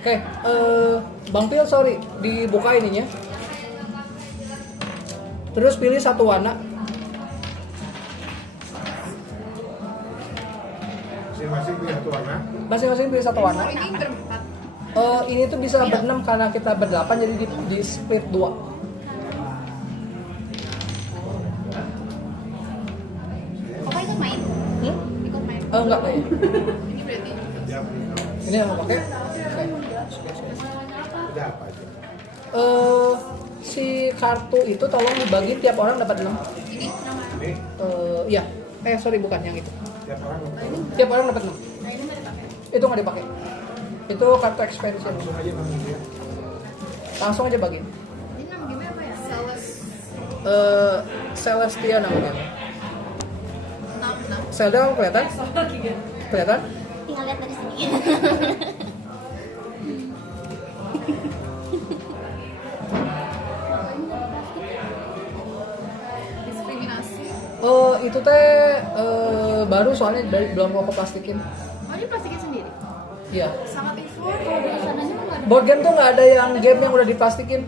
Oke, Bang Pil sorry, dibuka ininya. Terus pilih satu warna. Masing-masing pilih satu warna. Masing-masing pilih satu warna. Ini berempat. Ini tuh bisa berenam karena kita berdelapan jadi di split 2. Pokoknya ikut main. Ikut main. Enggak kayaknya. Ini berarti. Siap. Ini yang mau pakai. Oke. Udah apa aja? Si kartu itu tolong dibagi tiap orang dapat 6. Ini nama. Ini Iya. Sorry bukan yang itu. tiap orang Tiap orang dapat 6. Nah ini nggak dipakai. Itu nggak dipakai. Itu kartu expansion. langsung aja kamu ya. Langsung aja bagi. Ini nama game apa ya? Sales. Celestia namanya. 6. Zelda kelihatan? Kelihatan? Tinggal lihat dari sini. Diskriminasi. Itu teh baru soalnya belum mau keplastikin. Oh ini plastiknya sendiri. Iya. Sangat effort. Kalau di sananya mah nggak ada. Board game tuh nggak ada yang game yang udah diplastikin.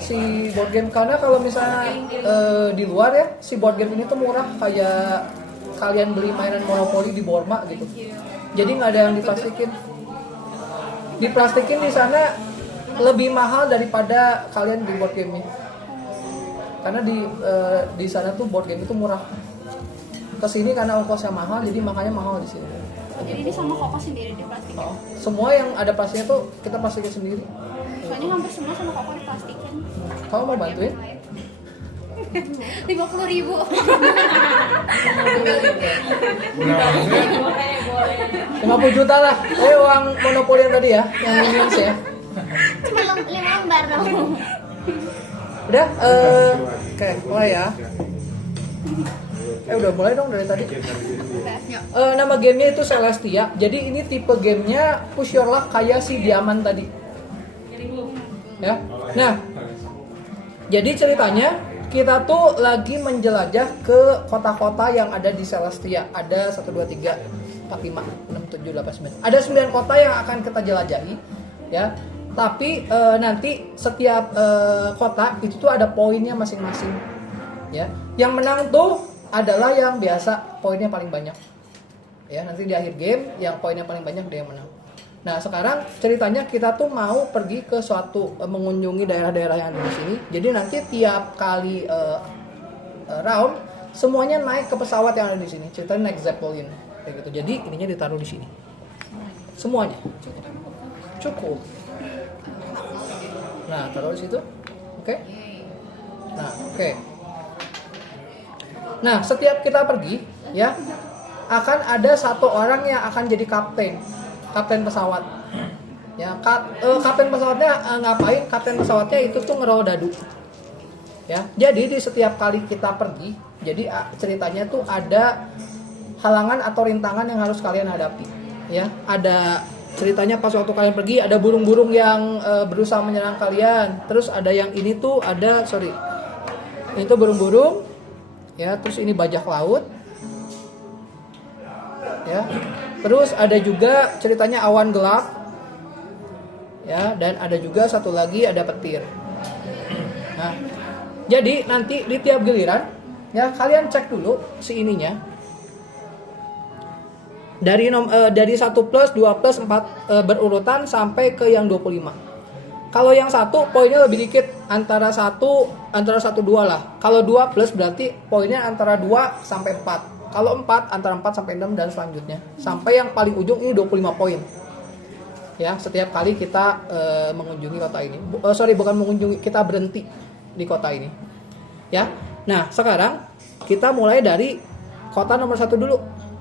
Si board game karena kalau misalnya di luar ya, si board game ini tuh murah kayak kalian beli mainan monopoli di Borma gitu. Jadi nggak ada yang diplastikin. Diplastikin di sana lebih mahal daripada kalian di board game-nya. Karena di sana tuh board game itu murah. Kesini karena ongkosnya mahal, jadi makanya mahal di sini. Jadi ini sama koko sendiri di plastik. Oh, semua yang ada plastiknya tuh kita plastikin sendiri. Soalnya hampir semua sama koko diplastikin. Kamu mau bantuin? 50.000. Udah maksudnya 50 juta lah. Uang monopoli yang tadi ya, yang Minions ya. Cuma 5 lembar dong. Udah, oke, mulai ya. Udah mulai dong dari tadi. Nama gamenya itu Celestia. Jadi ini tipe gamenya push your luck kayak si Diamond tadi. Ya. Nah, jadi ceritanya kita tuh lagi menjelajah ke kota-kota yang ada di Celestia. Ada 1, 2, 3, 4, 5, 6, 7, 8, 9. Ada 9 kota yang akan kita jelajahi. Ya. Tapi nanti setiap kota itu tuh ada poinnya masing-masing. Ya. Yang menang tuh adalah yang biasa poinnya paling banyak. Ya, nanti di akhir game yang poinnya paling banyak dia yang menang. Nah, sekarang ceritanya kita tuh mau pergi ke suatu mengunjungi daerah-daerah yang ada di sini. Jadi nanti tiap kali round semuanya naik ke pesawat yang ada di sini. Ceritanya naik Zeppelin kayak gitu. Jadi ininya ditaruh di sini. Semuanya. Cukup. Nah, taruh di situ. Oke. Nah, oke. Nah, setiap kita pergi, ya, akan ada satu orang yang akan jadi kapten pesawat. Ya, kapten pesawatnya ngapain? Kapten pesawatnya itu tuh ngeroll dadu. Ya, jadi di setiap kali kita pergi, jadi ceritanya tuh ada halangan atau rintangan yang harus kalian hadapi. Ya, ada ceritanya pas waktu kalian pergi ada burung-burung yang berusaha menyerang kalian. Terus ada yang ini tuh ini tuh burung-burung. Ya, terus ini bajak laut. Ya. Terus ada juga ceritanya awan gelap. Ya, dan ada juga satu lagi ada petir. Nah, jadi nanti di tiap giliran ya kalian cek dulu si ininya. Dari 1 plus, 2 plus, 4 berurutan sampai ke yang 25. Kalau yang 1 poinnya lebih dikit, antara 1 2 lah. Kalau 2 plus berarti poinnya antara 2 sampai 4. Kalau 4 antara 4 sampai 6 dan selanjutnya. Sampai yang paling ujung ini 25 poin. Ya, setiap kali kita mengunjungi kota ini. Bukan mengunjungi, kita berhenti di kota ini. Ya. Nah, sekarang kita mulai dari kota nomor 1 dulu.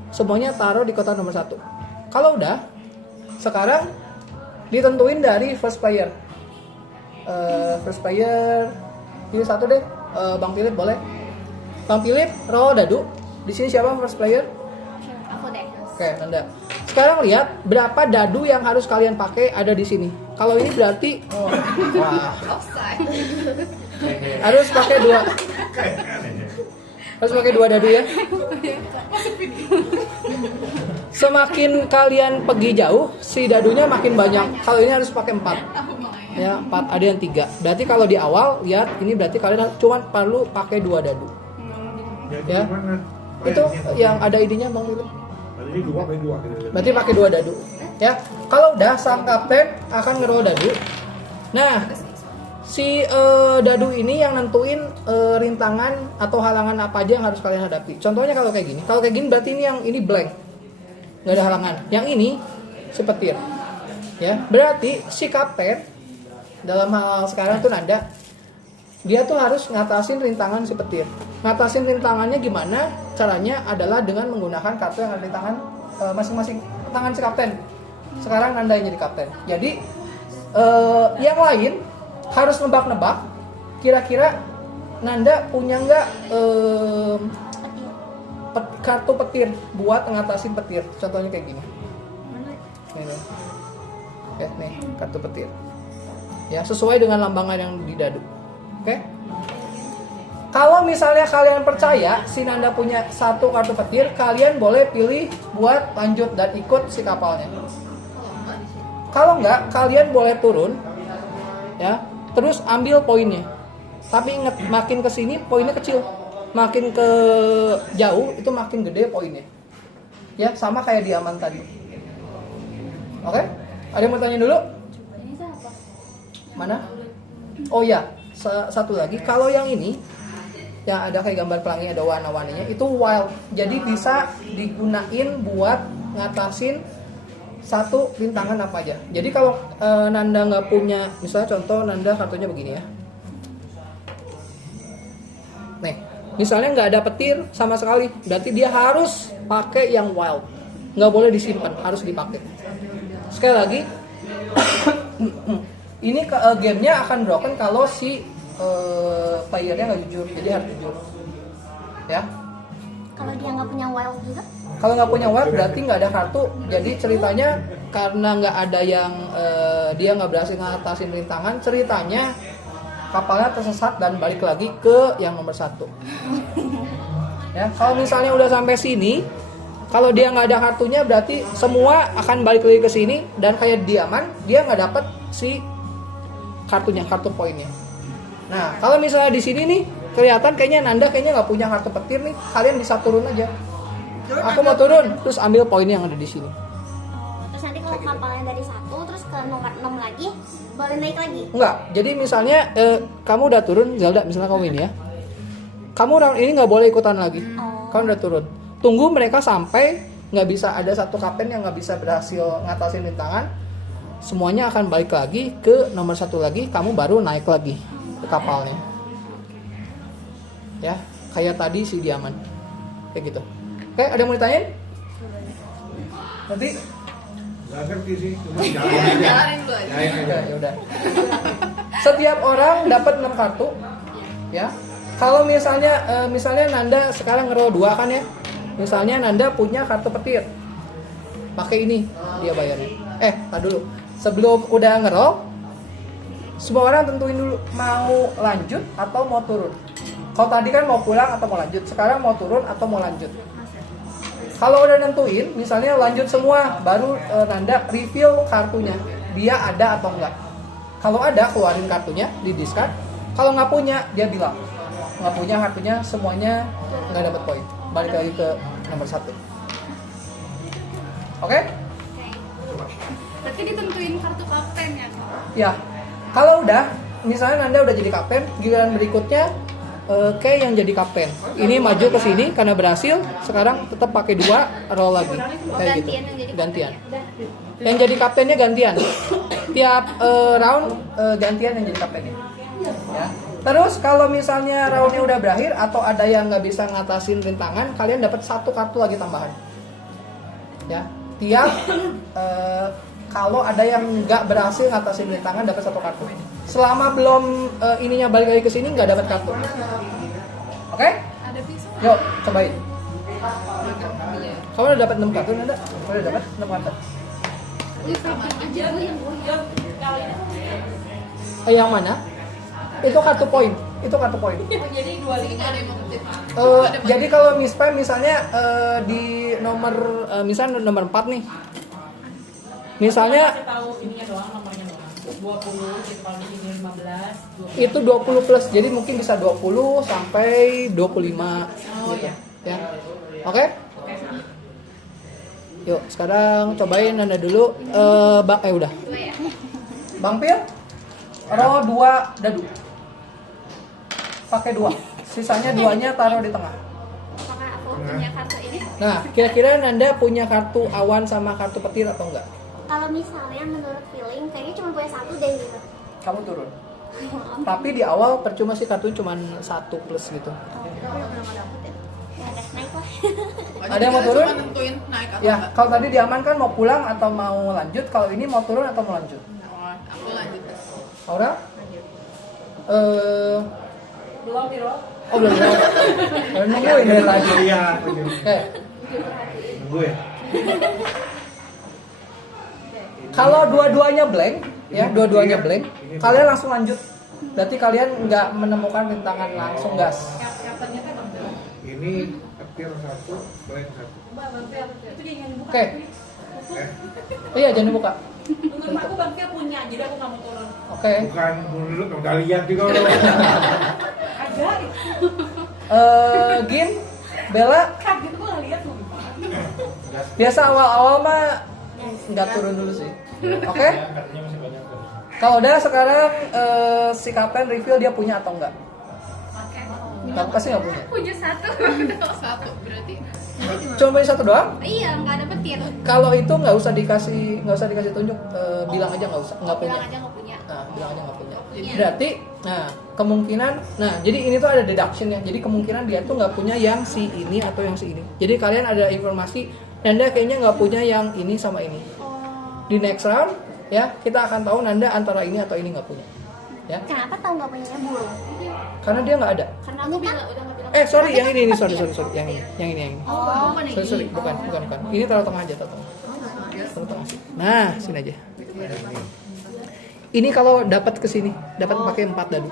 Semuanya taruh di kota nomor 1. Kalau udah, sekarang ditentuin dari first player. Pilih satu deh. Bang Philip boleh. Bang Philip roll dadu. Di sini siapa first player? Aku deh. Oke, Nanda. Sekarang lihat berapa dadu yang harus kalian pakai ada di sini. Kalau ini berarti wah, Offside. harus pakai 2. Harus pakai 2 dadu ya. Semakin kalian pergi jauh, si dadunya makin banyak. Kalau ini harus pakai 4. Ya, 4, ada yang 3. Berarti kalau di awal lihat ini berarti kalian cuma perlu pakai 2 dadu. Jadi Ya. gimana? Itu yang ada idenya Bang Willy. Jadi dua pakai dua. Berarti pakai 2 dadu. Ya. Kalau udah sang kapten akan ngeroll dadu. Nah, si dadu ini yang nentuin rintangan atau halangan apa aja yang harus kalian hadapi. Contohnya kalau kayak gini. Kalau kayak gini berarti ini blank. Nggak ada halangan. Yang ini si petir. Ya, berarti si kapten dalam hal sekarang tuh Nanda, dia tuh harus ngatasin rintangan si petir. Ngatasin rintangannya gimana? Caranya adalah dengan menggunakan kartu yang ada di tangan masing-masing tangan si kapten. Sekarang Nanda yang jadi kapten. Jadi yang lain harus nebak-nebak. Kira-kira Nanda punya nggak kartu petir buat ngatasin petir? Contohnya kayak gini. Ini. Nih kartu petir. Ya, sesuai dengan lambangan yang di dadu. Oke? Kalau misalnya kalian percaya si Nanda punya 1 kartu petir, kalian boleh pilih buat lanjut dan ikut si kapalnya. Kalau enggak, kalian boleh turun, ya, terus ambil poinnya. Tapi ingat, makin ke sini poinnya kecil, makin ke jauh itu makin gede poinnya. Ya, sama kayak di aman tadi. Oke? Ada yang mau tanya dulu? Mana? Oh ya, satu lagi. Kalau yang ini, yang ada kayak gambar pelangi ada warna-warninya, itu wild. Jadi bisa digunain buat ngatasin satu rintangan apa aja. Jadi kalau Nanda nggak punya, misalnya contoh Nanda kartunya begini ya. Nih, misalnya nggak ada petir sama sekali, berarti dia harus pakai yang wild. Nggak boleh disimpan, harus dipakai. Sekali lagi, ini gamenya akan broken kalau si playernya nggak jujur, jadi harus jujur. Ya. Kalau dia nggak punya wild juga? Kalau nggak punya wild berarti nggak ada kartu. Jadi ceritanya karena nggak ada yang dia nggak berhasil ngatasin rintangan, ceritanya kapalnya tersesat dan balik lagi ke yang nomor 1. Ya, kalau misalnya udah sampai sini, kalau dia nggak ada kartunya berarti semua akan balik lagi ke sini dan kayak diaman, dia nggak dapet si kartunya, kartu poinnya. Nah, kalau misalnya di sini nih kelihatan kayaknya Nanda kayaknya nggak punya kartu petir nih, kalian bisa turun aja. Aku mau turun, terus ambil poin yang ada di sini. Terus nanti kalau kapalnya dari 1 terus ke nomor 6 lagi, boleh naik lagi? Enggak, jadi misalnya kamu udah turun, Zelda, misalnya kamu ini ya. Kamu round ini nggak boleh ikutan lagi. Kamu udah turun. Tunggu mereka sampai nggak bisa ada satu kapten yang nggak bisa berhasil ngatasin rintangan. Semuanya akan balik lagi ke nomor 1 lagi, kamu baru naik lagi ke kapalnya. Ya, kayak tadi si Diaman. Kayak gitu. Oke, ada yang mau ditanyain? Nanti Gak ngerti sih, cuma jalanin aja. ya udah. Setiap orang dapat 6 kartu. Ya. Kalau misalnya Nanda sekarang ngeroll 2 kan ya. Misalnya Nanda punya kartu petir. Pakai ini dia bayarnya. Tar dulu. Sebelum udah ngeroll, semua orang tentuin dulu mau lanjut atau mau turun. Kalau tadi kan mau pulang atau mau lanjut, sekarang mau turun atau mau lanjut. Kalau udah nentuin, misalnya lanjut semua, baru Nanda reveal kartunya. Dia ada atau enggak. Kalau ada, keluarin kartunya, di discard. Kalau nggak punya, dia bilang nggak punya kartunya, semuanya nggak dapat poin. Balik lagi ke nomor 1. Oke? Berarti ditentuin kartu kapten ya? Ya. Kalau udah, misalnya Nanda udah jadi kapten, giliran berikutnya Kay yang jadi kapten. Ini maju ke sini karena berhasil. Sekarang tetap pakai 2 roll lagi. Kayak gitu. Gantian. Yang jadi kaptennya gantian. Tiap round gantian yang jadi kaptennya. Ya. Terus kalau misalnya roundnya udah berakhir atau ada yang nggak bisa ngatasin rintangan, kalian dapat 1 kartu lagi tambahan. Ya. Tiap kalau ada yang nggak berhasil ngatasin rintangan dapat 1 kartu. Selama belum ininya balik lagi ke sini nggak dapat kartu. Oke? Ada pisau. Yuk, cobain. Kamu udah dapat 6 kartu, Nanda? Udah dapat 6 kartu. Yang mana? Itu kartu poin. itu kartu poin. Oh, jadi 25 ada yang mau kutip. Jadi kalau mispam misalnya di nomor misalnya nomor 4 nih. Misalnya Kasih tahu ininya doang, nomornya doang. 20 gitu, kalau di sini 15, 20. itu 20 plus, jadi mungkin bisa 20 sampai 25 gitu. iya. Ya. Oke? Yuk, sekarang cobain Nanda dulu. Udah. 2 ya. Bang Pir, roll 2 dadu. Pakai 2. Sisanya 2-nya taruh di tengah. Apakah aku punya kartu ini? Nah, kira-kira Nanda punya kartu awan sama kartu petir atau enggak? Kalau misalnya menurut feeling kayaknya cuma punya satu deh gitu. Kamu turun. Tapi di awal percuma sih kartu cuma 1 plus gitu. Ya udah naik lah. Ada yang mau turun? Cuma nentuin naik atau Ya, enggak. kalau tadi diamankan mau pulang atau mau lanjut, kalau ini mau turun atau mau lanjut? Oh, aku lanjut. Aura? Belum Biro. Oh belum. Nungguin dari tadi. Iya, Oke. nunggu ya. Kalau dua-duanya blank, ya dua-duanya blank, kalian langsung lanjut. Berarti kalian nggak menemukan rintangan, langsung gas. Kaptennya kan Bang Bel. Ini petir 1, blank 1. Mbak Bang Bel, itu dia yang buka. Oke. Iya, jangan dibuka. Menurut aku Bang Bel punya, jadi aku nggak mau turun. Oke. Bukan dulu, udah lihat juga lo. Agak, Gin, Bella, kaget gue nggak lihat mau gimana. biasa awal-awal mah nggak turun dulu sih. Oke? Kalau udah sekarang si kapten reveal dia punya atau enggak? Kamu pasti nggak punya. Punya 1. Satu berarti. Cuma punya 1 doang? Iya, nggak ada petir. Kalau itu nggak usah dikasih tunjuk, bilang aja nggak usah, nggak punya. Bilang aja nggak punya. Nah, bilang aja nggak punya. Iya. Berarti, nah kemungkinan, nah jadi ini tuh ada deduction ya. Jadi kemungkinan dia tuh nggak punya yang si ini atau yang si ini. Jadi kalian ada informasi, Nanda kayaknya nggak punya yang ini sama ini. Di next round, ya kita akan tahu Nanda antara ini atau ini nggak punya. Ya, Kenapa tahu nggak punya burung? karena dia nggak ada. Karena aku bilang udah nggak bilang. Sorry, yang ini sorry, yang ini. Oh, bukan Sorry, bukan. Ini taruh tengah aja, taruh tengah. Taruh tengah sih. Nah, sini aja. Ini kalau dapat ke sini, dapat pakai 4 dadu.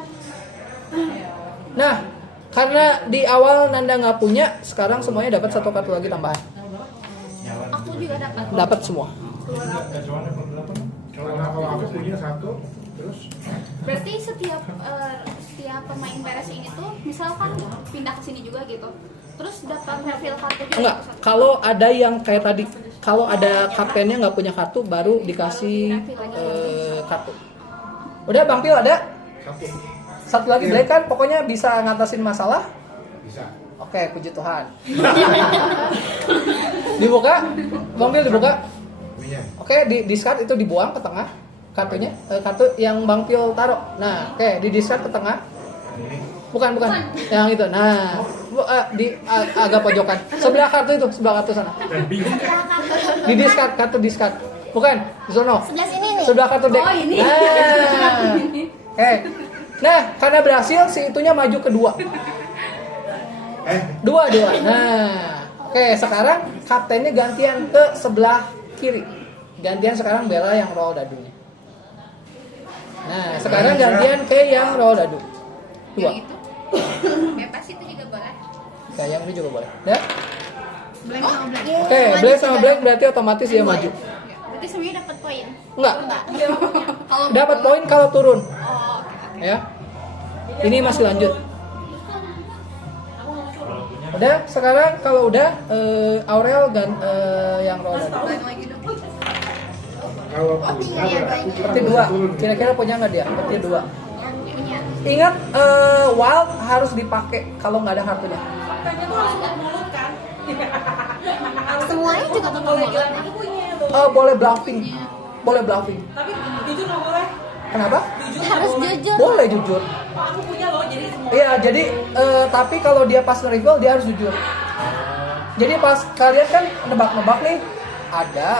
Nah, karena di awal Nanda nggak punya, sekarang semuanya dapat 1 kartu lagi tambahan. Aku juga dapat. Dapat semua. Kalau aku punya 1, terus Berarti setiap pemain PRS ini tuh misalkan pindah ke sini juga gitu. Terus dapat refill kartu juga. Enggak, kalau ada yang kayak tadi, kalau ada kaptennya nggak punya kartu, baru dikasih kartu. Udah, Bang Pil ada? 1 Satu lagi Black kan, pokoknya bisa ngatasin masalah. bisa. Oke, puji Tuhan. Dibuka, Bang Pil dibuka. Punya. Oke, di discard itu dibuang ke tengah kartunya, kartu yang Bang Pil taruh. Nah, oke, di discard ke tengah. Ini Bukan, yang itu. Nah, agak pojokan. Sebelah kartu itu, sebelah kartu sana. bingung. Di discard, kartu discard. Bukan, Zono. Sebelah sini nih. Sebelah kartu deck. Oh, ini. Nah, oke. Nah, karena berhasil si itunya maju ke 2. Dua. Nah, oke, sekarang kaptennya gantian ke sebelah kiri. Gantian sekarang Bella yang roll dadunya. Nah, sekarang gantian ke yang roll dadu. 2. Yang itu bebas itu juga boleh. Nah, yang ini juga boleh. Ya? Blank sama blank. Oke, Black sama Black berarti otomatis dia maju. Berarti semuanya dapat poin. Enggak. Kalau Dapat poin kalau turun. Oh, oke. Ya. Ini masih lanjut. Udah, sekarang kalau udah Aurel yang roll dadu. Blank lagi dong. Kalau iya, Petir 2. Kira-kira punya nggak dia? Petir 2. Punya. Ingat wild harus dipakai kalau nggak ada kartunya. Faktanya tuh harus tutup mulut kan. Semuanya juga tutup mulut. Aku punya loh. Boleh bluffing. Boleh bluffing. Tapi jujur nggak boleh. Kenapa? Jujur nggak Harus boleh. jujur. Boleh jujur. Oh, aku punya loh, jadi semua. Iya, jadi tapi kalau dia pas nge-reveal dia harus jujur. Jadi pas kalian kan nebak-nebak nih,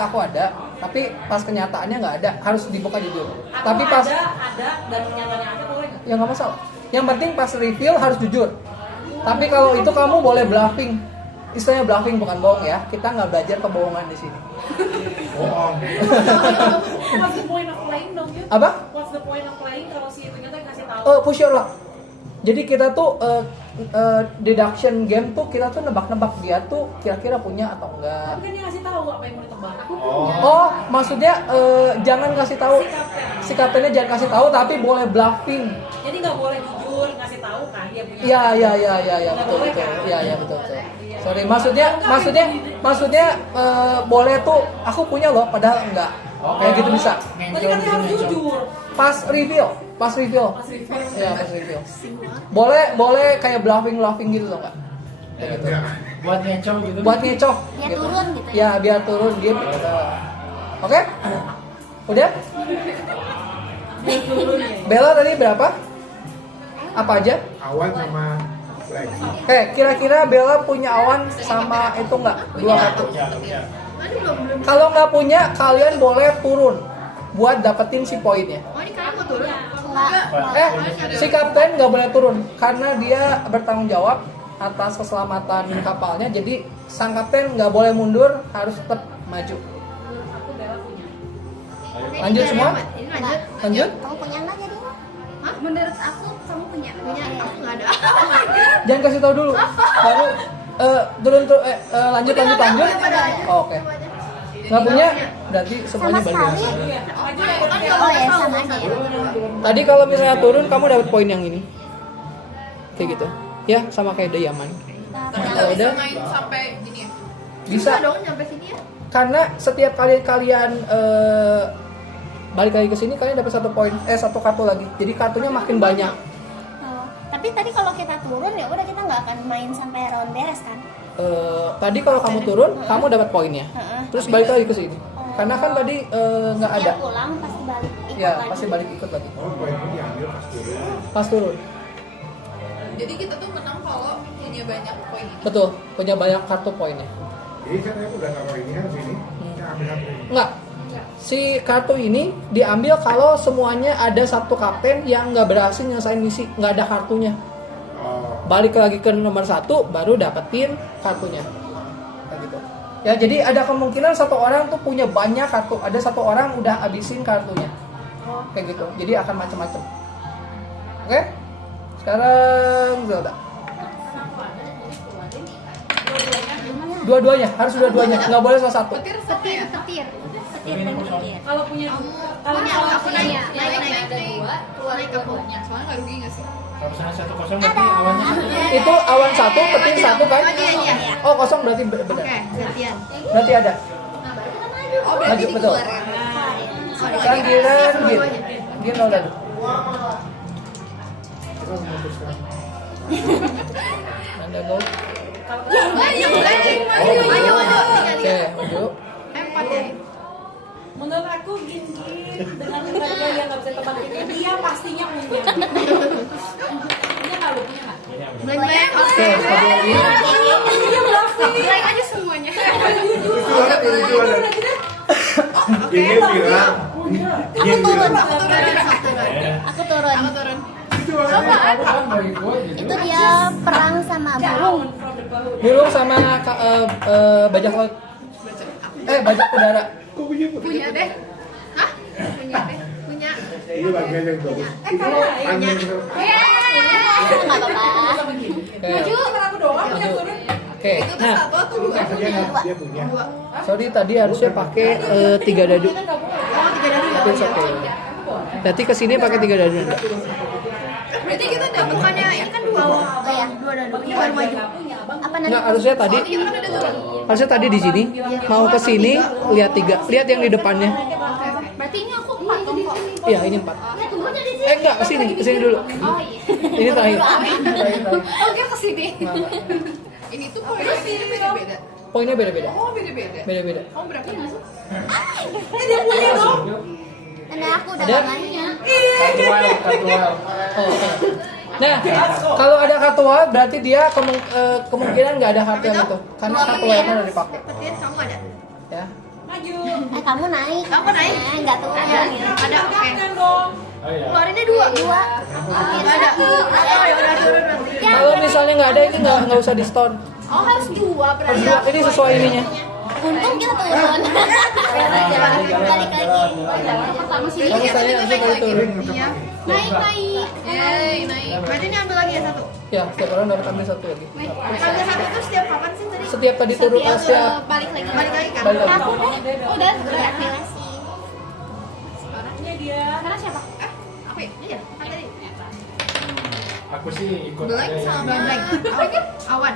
aku ada, tapi pas kenyataannya nggak ada, harus dibuka jujur. Aku Tapi pas ada dan kenyataannya ada boleh nggak? ya nggak masalah. Yang penting pas reveal harus jujur. Tapi kalau itu kamu boleh bluffing. Istilahnya bluffing bukan bohong ya. Kita nggak belajar kebohongan di sini. bohong. What's the point of playing dong, Yud? Apa? What's the point of playing kalau si itunya tuh kasih tahu? Push your luck. Jadi kita tuh deduction game tuh kita tuh nebak-nebak dia tuh kira-kira punya atau enggak. Tapi kan dia ngasih tahu apa yang mau ditebak. Oh, maksudnya jangan kasih tahu. Si kaptennya jangan kasih tahu tapi boleh bluffing. Jadi nggak boleh jujur ngasih tahu kan dia punya. Iya, betul. Iya, betul. Sorry, maksudnya boleh tuh aku punya loh padahal enggak. Kayak gitu bisa. Tapi kan dia harus jujur. Pas reveal. Iya, pas reveal. Boleh kayak bluffing gitu loh enggak? Kayak gitu. Buat ngecoh gitu. Buat ngecoh. Biar gitu. turun gitu Ya, biar turun game. Oke? Udah? Bella tadi berapa? Apa aja? Awan sama Black. Kira-kira Bella punya awan sama itu enggak? 2 kartu. Kalau nggak punya, kalian boleh turun buat dapetin si poinnya. Oh ini kalian mau turun? enggak Si kapten nggak boleh turun karena dia bertanggung jawab atas keselamatan kapalnya. Jadi sang kapten nggak boleh mundur, harus tetap maju. Lanjut semua? Ini lanjut. Lanjut? kamu punya enggak jadinya Hah? Menurut aku kamu punya? Punya? Aku nggak ada. Jangan kasih tahu dulu. Baru turun lanjut. Oh, oke. Nggak punya, berarti semuanya sama balik. sekali Kan oh ya sama aja ya Tadi kalau misalnya turun, kamu dapat poin yang ini. Kayak gitu. Ya, sama kayak Diamond. Kalau udah Main sampai gini ya? bisa. dong sampai sini ya? Karena setiap kali kalian balik lagi ke sini, kalian dapat 1 poin, 1 kartu lagi. Jadi kartunya makin banyak. oh. Tapi tadi kalau kita turun ya udah kita nggak akan main sampai round beres kan Tadi kalau kamu turun, kamu dapat poinnya. Heeh. Terus balik lagi ke sini. Karena kan tadi nggak ada. Setiap pulang pasti balik ikut Ya, lagi. pasti balik ikut lagi. Oh, poinnya diambil pas turun. Pas turun. Jadi kita tuh menang kalau punya banyak poin ini. Betul, punya banyak kartu poinnya. Jadi kan aku udah taruh ini kan sini. Kita ambil satu ini. Enggak. Si kartu ini diambil kalau semuanya ada 1 kapten yang nggak berhasil nyelesain misi, nggak ada kartunya. Oh. Balik lagi ke nomor 1 baru dapetin kartunya. Kayak gitu. Ya, jadi ada kemungkinan 1 orang tuh punya banyak kartu, ada 1 orang udah habisin kartunya. Kayak gitu. Jadi akan macam-macam. Oke? Sekarang Zelda. Dua-duanya, harus dua-duanya, nggak boleh salah satu. Petir sama ya? petir dan petir Kalau punya Punya aku nanya. Naik ada dua, keluar naik aku. Soalnya nggak rugi nggak sih? Kalau misalnya 1-0 berarti awannya satu. Itu awan 1, petir 1 kan? Iya. Oh, kosong berarti benar. Oke, gantian. Berarti ada. Oh berarti Maju, betul. dikeluarin. Sekarang giliran Gin. Gin udah. Kita memutuskan. Anda go. Ayo, maju. Oke, maju. 4 ya. menurut aku gin dengan harga yang nggak bisa tebak ini dia pastinya punya. Punya nggak lu punya nggak? Blank. Oke, satu lagi. Blank aja semuanya. Itu ada. Ini bilang. aku turun Itu ada. itu dia perang sama burung Burung sama bajak laut. Bajak udara. Kok punya? Punya deh. Hah? Punya deh. Punya. Ini bagian yang bagus. Itu angin. nggak apa-apa Oke. Cuma aku doang punya turun. Oke. Nah, Satu atau dua? Dia punya. sorry tadi harusnya pakai 3 dadu. Oh, 3 dadu ya. Tapi it's okay. Berarti kesini pakai 3 dadu. Berarti kita udah bukannya ini kan 2 ya? 2 dadu. Ini baru maju. apa nanti Enggak, harusnya tadi. Kita kan udah turun. Harusnya tadi di sini. Mau ke sini lihat 3. Lihat yang di depannya. Berarti ini aku 4 dong kok. Iya, ini 4. Enggak, kesini dulu. Oh iya. Ini terakhir. Terakhir. Oke kesini. Ini tuh poinnya beda-beda. Poinnya beda-beda. Oh beda-beda. Beda-beda. Kamu berapa nih masuk? Nah, aku udah Ada? namanya Kartu wild. Oh, oke. Nah, kalau ada kartu wild berarti dia kemungkinan nggak ada kartu yang itu, karena kartu wildnya udah dipakai. Petir kamu ada? Ya. Maju. kamu naik Kamu naik? nggak turun Ada. Oke. Kan dong. Keluarinnya 2. dua Nggak ada. Oh ya udah turun berarti. Kalau misalnya nggak ada itu nggak usah di stone. Oh harus 2 Harus berarti. dua, ini sesuai ininya. untung kita turun balik lagi Pertama sini. Kamu saya harusnya kali turun. Iya. Naik. naik. Yeay, naik. Berarti ini ambil lagi ya satu. Ya, setiap orang dapat ambil satu lagi. Ambil satu tuh setiap kapan sih tadi? Setiap tadi turun setiap balik lagi. Balik lagi kan? balik lagi. Aku deh. Udah. Gratulasi. Sekarangnya dia. Sekarang siapa? Apa ya? Iya, kan tadi. Aku sih ikut Blank aja sama ya. blank. Apa gitu? Awan.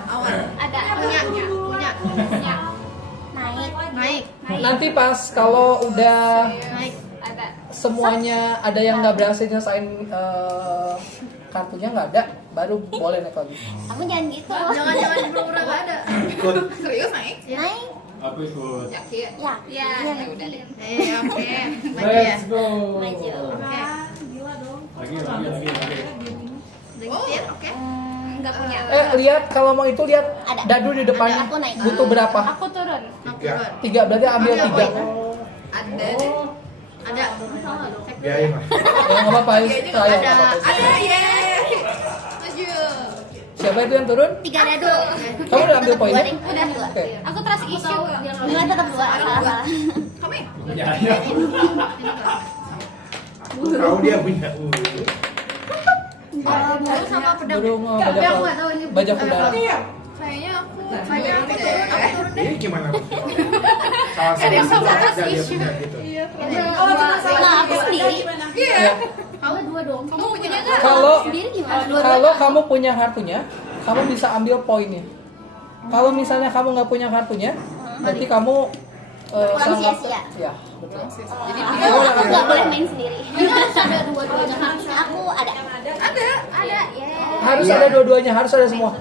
Ada. Punya. Naik. Naik. Nanti pas kalau udah Naik. Ada. semuanya ada yang nggak berhasil nyelesain kartunya nggak ada, baru boleh naik lagi. Kamu jangan gitu. Jangan pura-pura nggak ada. Ikut. Serius naik? Naik. Aku ikut. Yakin? Ya. Ya, Iya, ya udah deh. Oke. Lagi ya. Let's go. Maju. Oke. Gila dong. Lagi. Udah nyetir? Oke. Enggak punya. Lihat kalau mau itu lihat Ada. dadu di depannya. Ada, aku naik. Butuh berapa? Aku turun. Tiga. 3, berarti ambil 3. Ada deh. Ada. Biayain lah. Ya nggak apa-apa, trial nggak apa-apa. Ada. Yeay. Maju. Siapa itu yang turun? 3 dadu. Kamu udah ambil poinnya? Udah 2. Oke. Aku trust issue. Enggak tetap 2. Salah. Kamu ya? Biaya. Aku tahu dia punya. Burung sama pedang. Burung Tapi aku nggak tahu ini bajak udara. Kayaknya aku turun. Ini gimana? Salah Ada yang satu sama aja trust dia issue. punya gitu. Kalau cuma salah Nah, aku dua, sendiri. gimana? Iya. Kamu 2 dong. Kamu punya enggak? Kalau Sendiri gimana? kalau kamu punya kartunya, kamu bisa ambil poinnya. Kalau misalnya kamu nggak punya kartunya, berarti kamu Pulang salah. sia-sia. Ya, betul. Aku nggak boleh main sendiri. Ada 2-2-nya kan? Aku ada. Ada. Ada. Ya. Harus ada dua-duanya, harus ada semua.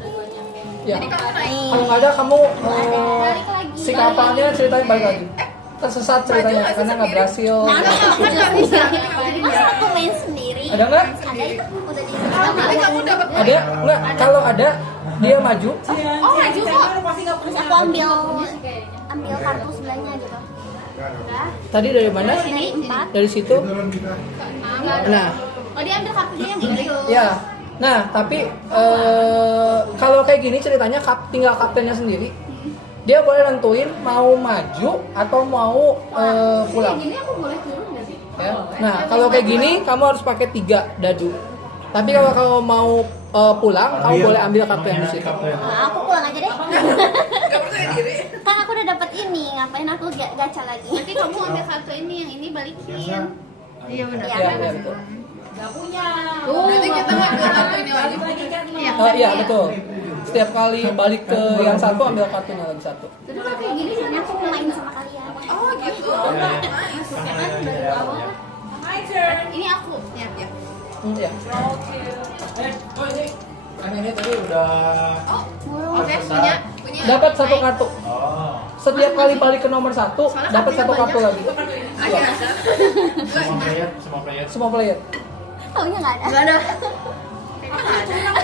Ya. Jadi kamu naik. Kalau nggak ada, kamu Balik lagi. si kapalnya ceritain balik lagi. Tersesat ceritanya karena nggak berhasil. Kan nggak bisa. Masa aku main sendiri? Ada nggak? Ada itu udah di. Tapi kamu dapat Ada nggak? Kalau ada, dia maju. Oh, maju kok. Pasti nggak Terus punya. aku ambil kartu sebelahnya gitu. Tadi dari mana? Dari 4. Dari situ. Turun kita. Nah, Oh, dia ambil kartunya yang ini. ya. Nah, tapi kalau kayak gini ceritanya tinggal kaptennya sendiri. Dia boleh nentuin mau maju atau mau pulang. Ini aku boleh turun nggak sih? Ya. Nah, kalau kayak gini kamu harus pakai 3 dadu. Tapi kalau kamu mau pulang, kamu boleh ambil kartu yang di situ. Aku pulang aja deh. Gak percaya diri. Kan aku udah dapat ini, ngapain aku gacha lagi? Nanti kamu ambil kartu ini, yang ini balikin. Iya benar. Ya, ya betul. Nggak punya. Berarti kita ngambil kartu ini lagi. Lagi kan Iya. Iya betul. Setiap kali balik ke yang satu ambil kartunya lagi satu. Jadi kalau kayak gini sih Aku mau main sama kalian. Oh gitu. masuknya kan dari awal kan. My turn. Ini aku. Ya, ya. Ya. Oke. Oh ini. Kan ini tadi udah. Oh, oke, punya. Dapat satu Naik. kartu. Oh. Setiap kali balik ke nomor 1 dapat satu kartu lagi. Akhirnya ada. Semua player, semua player. Semua player. Taunya nggak ada. Enggak ada.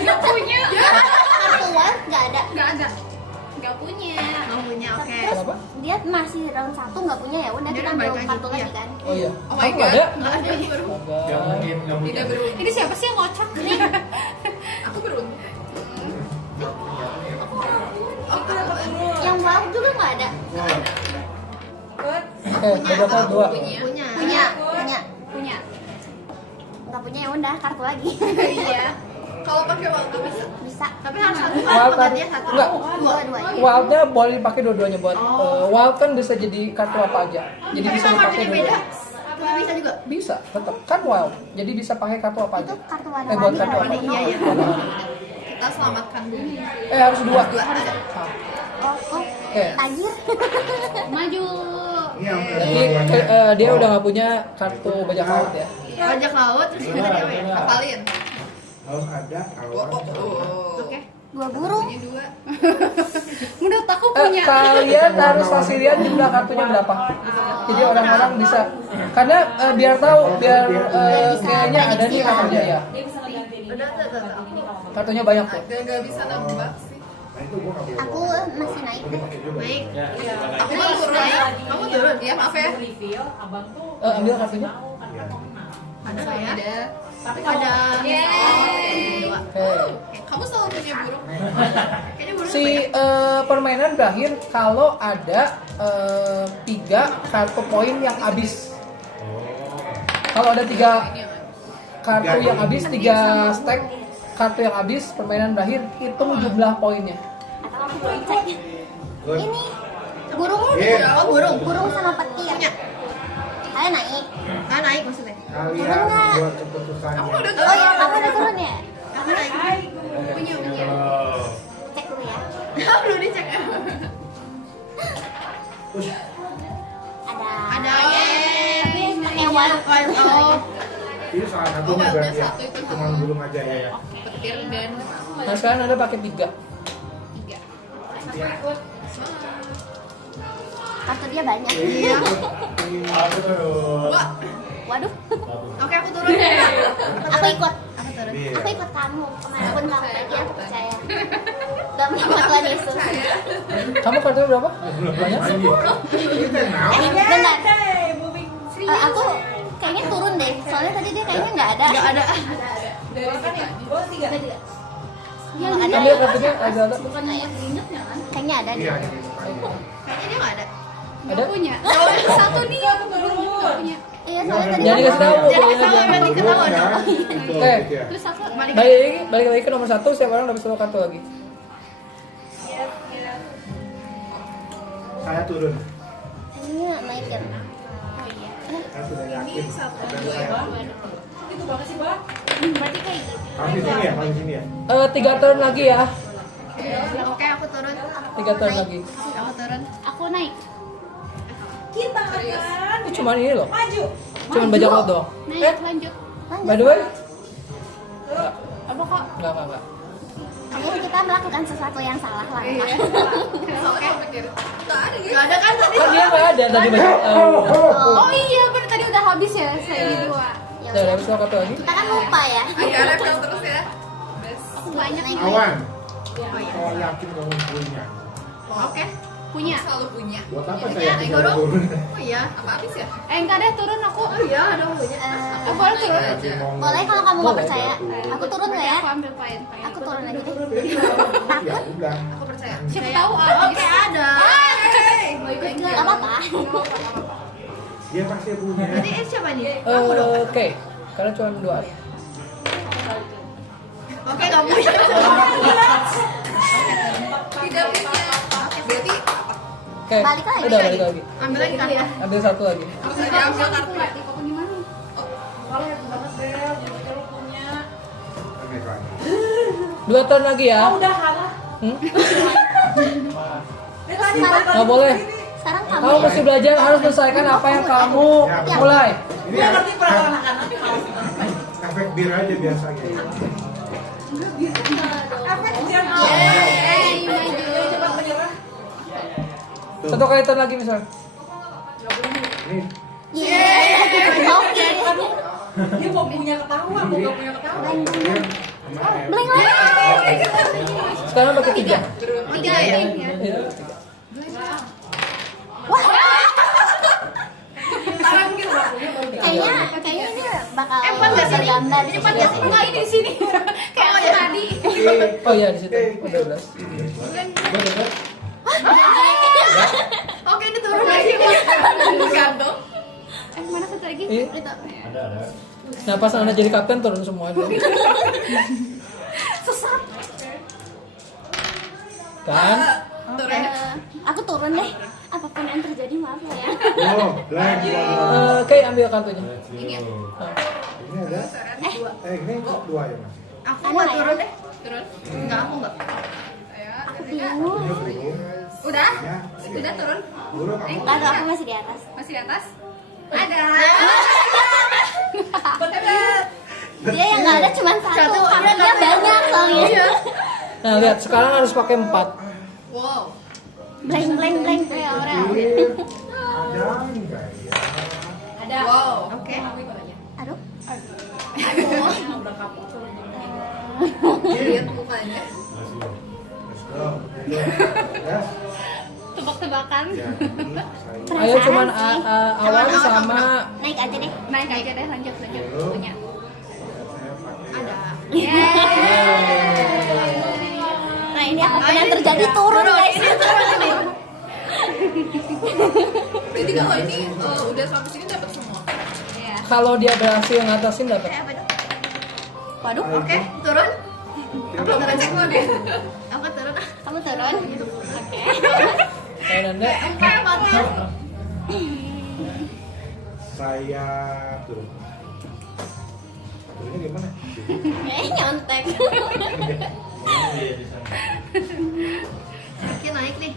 Nggak punya. Kartu wild nggak ada. Enggak ada. Nggak punya. Enggak punya, oke. Terus Kenapa? dia masih round 1 nggak punya ya. Udah Dia kita udah ambil balik lagi, kartu lagi iya. kan. Oh iya. Oh my Kamu god. nggak ada? Enggak ada. Aku beruntung. Gak mungkin, gak mungkin. Tidak beruntung. Ini siapa sih yang ngocok ini? Aku beruntung. Yang wild dulu nggak ada. Berapa? 2. Punya. Punya. Nggak punya ya udah kartu lagi. Iya. Kalau pakai waktu bisa. Bisa. Tapi harus satu Wild kartu kan? dia satu. Enggak. Dua-duanya. Wildnya boleh dipakai dua-duanya buat wild kan bisa jadi kartu apa aja. Jadi Tapi bisa kalau dipakai kartunya beda. dua. Tapi bisa juga. Bisa, tetap kan wild. Jadi bisa pakai kartu apa aja. Itu kartu warna Buat kartu apa? Iya, iya. Warna-warni. Kita selamatkan dulu. Harus 2. Dua harus. Oke. Tajir. Maju. Ini yang Jadi dia udah nggak punya kartu bajak laut ya. Bajak laut terus kita tadi apa ya? Hafalin. harus ada awal. Oke. Dua burung. Punya 2. Menurut aku punya. Kalian harus kasih lihat jumlah kartunya berapa. Jadi orang-orang bisa karena biar tahu biar kayaknya ada nih kartunya ya. Dia bisa ngeganti ini. Udah. Kartunya banyak tuh. Dan nggak bisa nambah sih. Nah itu gua nggak boleh Aku bawa. masih naik. Boleh pakai juga. Baik. Iya. Aku Jadi mau turun sekali ya. lagi Kamu turun ya, maaf ya. Reveal, abang tuh Ambil kartunya. mau kan Iya. kamu menang. Ada nggak ya? Ada. Tapi kalau Ada. Yeay. 2. Oke. Oke, kamu selalu punya burung. Kayaknya burung Si permainan berakhir kalau ada 3 kartu poin yang habis. Kalau ada 3 kartu yang habis 3 stack, kartu yang habis permainan berakhir, hitung jumlah poinnya. Atau aku boleh cek. Ini burung, Iya. Oh, burung. burung sama petir. Kalian naik. Ah, naik maksudnya. Kalian buat keputusannya. Aku udah Oh iya, kamu udah turun ya? Aku naik. Punya. Cek dulu ya. Belum dicek. Push. Ada. Ada. Tapi pakai warna. Oh, Ini salah satunya Oh, berarti ya. satu itu. Cuma burung aja ya. petir dan Nah sekarang Anda pakai 3. 3. Kartu dia banyak. Iya. Wah. Waduh. Oke, aku turun ya. Aku ikut. Aku turun. Iya. Aku ikut kamu. Kemanapun kamu pergi, aku percaya. Gak mendapat Tuhan Yesus. Kamu kartunya berapa? Banyak? Kita mau. Bentar. Hey, moving. Aku kayaknya turun deh. Soalnya tadi dia kayaknya nggak ada. Enggak ada. Dari mana? Oh, 3. Yang ada. Ambil kartunya ada. Bukannya yang berinjaknya kan? Kayaknya ada deh. Iya, ini depannya. Kayaknya dia enggak ada. Ada? Punya. Oh, satu nih. Aku turun. Punya. Iya, soalnya tadi Jangan dikasih tahu. Jadi pokoknya ketahuan aja. berarti ketahuan. Kan? Oke. Betul, gitu ya. Terus aku Balik lagi ke nomor 1, setiap orang dapat 1 kartu lagi. Saya turun. ini naikin. Saya sudah yakin. Dan saya. Itu banget sih, Bang. Berarti kayak gitu. Pasti sini ya, pasti sini ya. 3 turn lagi ya. Oke, aku turun. 3 turn lagi. Aku turun. aku naik. Kita akan Ini cuma ini loh. maju. Cuman bajak laut doang. Naik lanjut. By the way? Apa kok? Enggak. Jadi kita melakukan sesuatu yang salah lah. Oke. Enggak ada kan tadi? Kan dia nggak ada tadi bajak laut. Oh iya, bener tadi udah habis ya saya di 2. Ya Udah udah. habis 2 kartu lagi. Kita kan lupa ya. Ayo, refill terus ya. Aku banyak nih. Awan. Oh iya. Kalau yakin kamu punya. Oke. Punya. Selalu punya. Buat apa Iya, saya Ayo, tinggal dong. turun? Oh iya, apa habis ya? Enggak deh, turun aku. Oh iya, ada punya. Aku boleh turun. Tapi mau Boleh kalau kamu nggak Boleh. percaya. Aku turun nggak ya? Aku ambil poin. Aku turun aja deh. Ya udah. Aku percaya. Siapa tahu habis. Oke, ada. Mau ikut Gak apa-apa. Dia pasti punya. Jadi siapa nih? Kamu dong. Oke. Karena cuma 2. Oke, kamu punya. Tidak punya. Oke, berarti Oke. Balik lagi. Udah balik lagi. ambil lagi kan ya? Ambil 1 lagi. Aku sudah ambil kartu. Aku di mana? Boleh banget, Bel. Jadi lu punya. Ambil lagi. 2 turn lagi ya. Oh, udah kalah. Hmm? Dia tadi Sekarang- bakal Nggak boleh. Sekarang kamu. Kamu mesti belajar harus selesaikan apa yang kamu mulai. Ini Dia ngerti perasaan anak-anak. efek bir aja biasanya. Efek jangan. Yeay, Dia cepat menyerah. 1 kali turn lagi misalnya. Ini Oke. Dia mau punya ketawa, mau gak punya ketawa. dia sama Blank lagi. Sekarang pakai 3. 3 ya? Iya. Tarang gitu. Kayaknya ini bakal Empat nggak sih? bergambar. Ini 4 nggak sih? Enggak, ini di sini. Kayak aku tadi. Oh iya di situ. Udah 12. Oke, ini turun lagi. Gantung. Mana satu lagi? Iya. Nah pas Anda jadi kapten turun semua aja. Sesat. Kan? Turun. Aku turun deh. Apapun yang terjadi maaf ya. Oh, blank. Oke ambil kartunya. Ini ya? Nah, Ini ada. Ini 2 ya mas. Aku Ada mau nggak ya? turun deh. Turun. Enggak, aku enggak. Aku bingung. Ini burung. Udah? Ya, Udah turun? burung kamu. Lalu aku masih di atas. Masih di atas? Ada. Dia yang nggak ada cuma satu. Satu, Karena iya, dia banyak soalnya. Iya. Nah lihat sekarang harus pakai 4. Wow. Blank blank blank. Iya, Ada enggak ya? Ada. Wow. Oke. Aduh. Udah kapok. Lihat mukanya. Let's go. Yes. Tebak-tebakan. Ya, saya Ayo cuman Perasaan sih. awan sama Naik aja deh. Naik aja deh, lanjut. Punya. pakai Ada. Nah ini apapun yang terjadi turun guys. Ini turun ini. Berarti kalau ini udah sampai sini dapat semua. Iya. kalau dia berhasil ngatasin dapat. Kayak apa dong? Waduh, Oke, turun. Aku turun cek dulu deh. Aku turun. kamu turun. Oke. Nanda. Kayak podcast. Saya turun. Turunnya gimana? Nyontek. Oke, naik nih.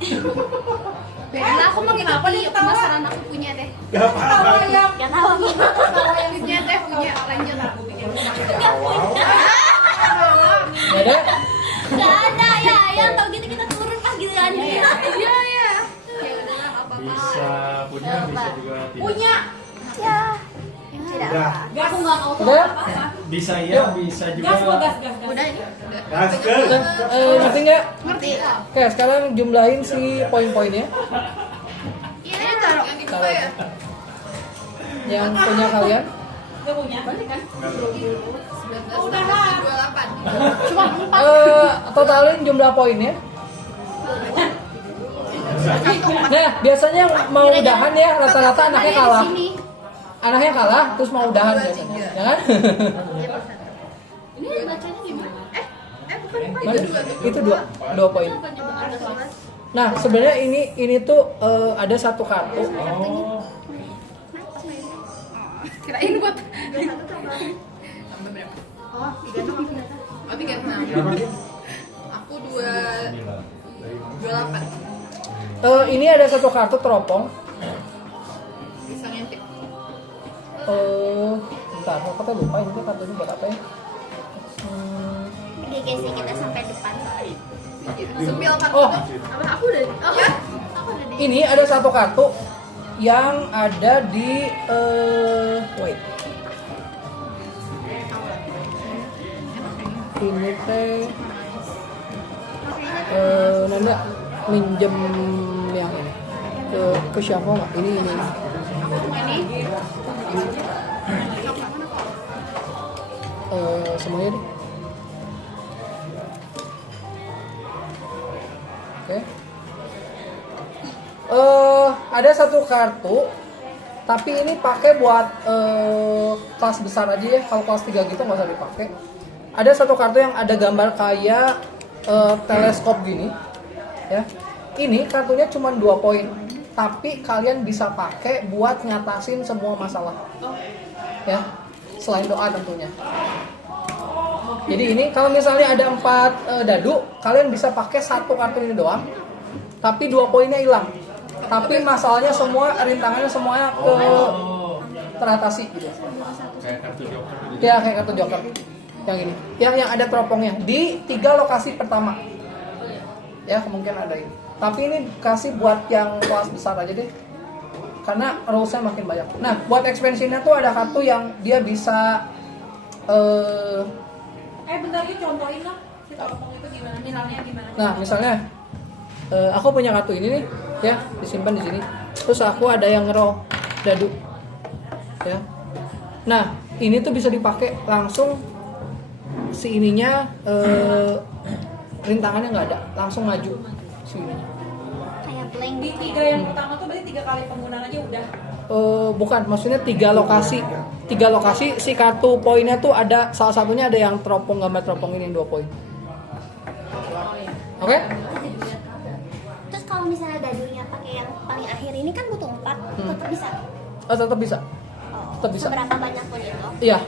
Biarin aku mau kenapa nih penasaran aku punya deh. Gak apa-apa. Gak tahu aku. Punya deh, punya. Lanjut. Wow. Nggak ada? Gak ada ya, yang tau gitu kita turun pas gitu kan. Iya, iya. Ya udah nggak apa-apa. Bisa punya, bisa juga tidak. Punya. Ya. Tidak Udah. apa. Gas nggak mau tahu Udah? apa-apa. Bisa ya, bisa juga. Gas kok gas. Udah ini. Udah. Gaskel. Ngerti nggak? Ngerti. Oke, sekarang jumlahin si poin-poinnya Iya, ini taruh yang dibuka ya. yang punya kalian. Gak punya. Balik kan? 19, Udah 28. Cuma 4. Totalin jumlah poinnya. Nah, biasanya mau udahan ya, rata-rata anaknya kalah. Anaknya kalah, terus mau udahan biasanya, ya kan? Ini bacanya gimana? Bukan. Mana? Itu dua. Itu dua poin. Apa coba ada kelas? Nah, sebenarnya ini tuh ada satu kartu. Oh, Kirain buat. Satu coba. Tambah berapa? Oh, 36 aku data. Oh, 36. Berapa Kim? Aku 28. Ini ada satu kartu teropong. Bisa ngintip. Bentar, aku tuh lupa ini tuh kartunya buat apa ya? Oke guys, kita sampai depan. Sepil kartu. Oh. Apa aku udah? Oh, ya. Aku udah di. Ini ada satu kartu yang ada di wait. Ini teh Nanda minjem yang ini ke siapa nggak? Ini. Ini. Semuanya deh. Oke. Ada satu kartu, tapi ini pakai buat kelas besar aja ya. Kalau kelas 3 gitu nggak usah dipakai. Ada satu kartu yang ada gambar kayak teleskop gini, ya. Ini kartunya cuma 2 poin, tapi kalian bisa pakai buat ngatasin semua masalah, ya. Selain doa tentunya. Jadi ini kalau misalnya ada 4 dadu, kalian bisa pakai satu kartu ini doang, tapi 2 poinnya hilang. Tapi masalahnya semua, rintangannya semuanya teratasi gitu. kayak kartu joker gitu. Ya kayak kartu joker. Yang ini, yang ada teropongnya di 3 lokasi pertama. Ya kemungkinan ada ini. Tapi ini kasih buat yang kelas besar aja deh. Karena rulesnya makin banyak. Nah, buat expansionnya tuh ada kartu yang dia bisa Bentar yuk contohin dong. Si teropong itu gimana? Misalnya gimana? nah, misalnya aku punya kartu ini nih, ya, disimpan di sini. Terus aku ada yang ngeroll dadu. Ya. Nah, ini tuh bisa dipakai langsung si ininya rintangannya nggak ada, langsung maju si ininya. Kayak blank. Di 3 yang pertama tuh berarti 3 kali penggunaan aja udah. Bukan, maksudnya 3 lokasi. 3 lokasi si kartu poinnya tuh ada, salah satunya ada yang teropong, gambar teropong ini 2 poin. Oke? Terus kalau misalnya dadunya pakai yang paling akhir ini kan butuh 4, tetap bisa. Tetap bisa. Oh, Tetap bisa. Seberapa banyak pun itu. Iya.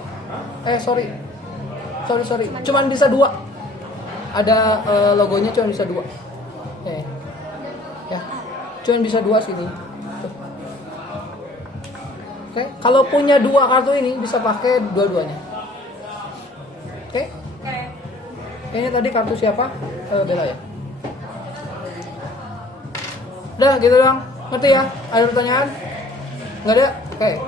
Sorry. Cuman bisa 2. Ada logonya cuman bisa 2. Ya. Cuman bisa 2 sini. Tuh. Oke, kalau punya 2 kartu ini bisa pakai dua-duanya. Oke? Kayaknya tadi kartu siapa? Bella ya. Udah gitu doang. Ngerti ya? Ada pertanyaan? Nggak ada? Oke.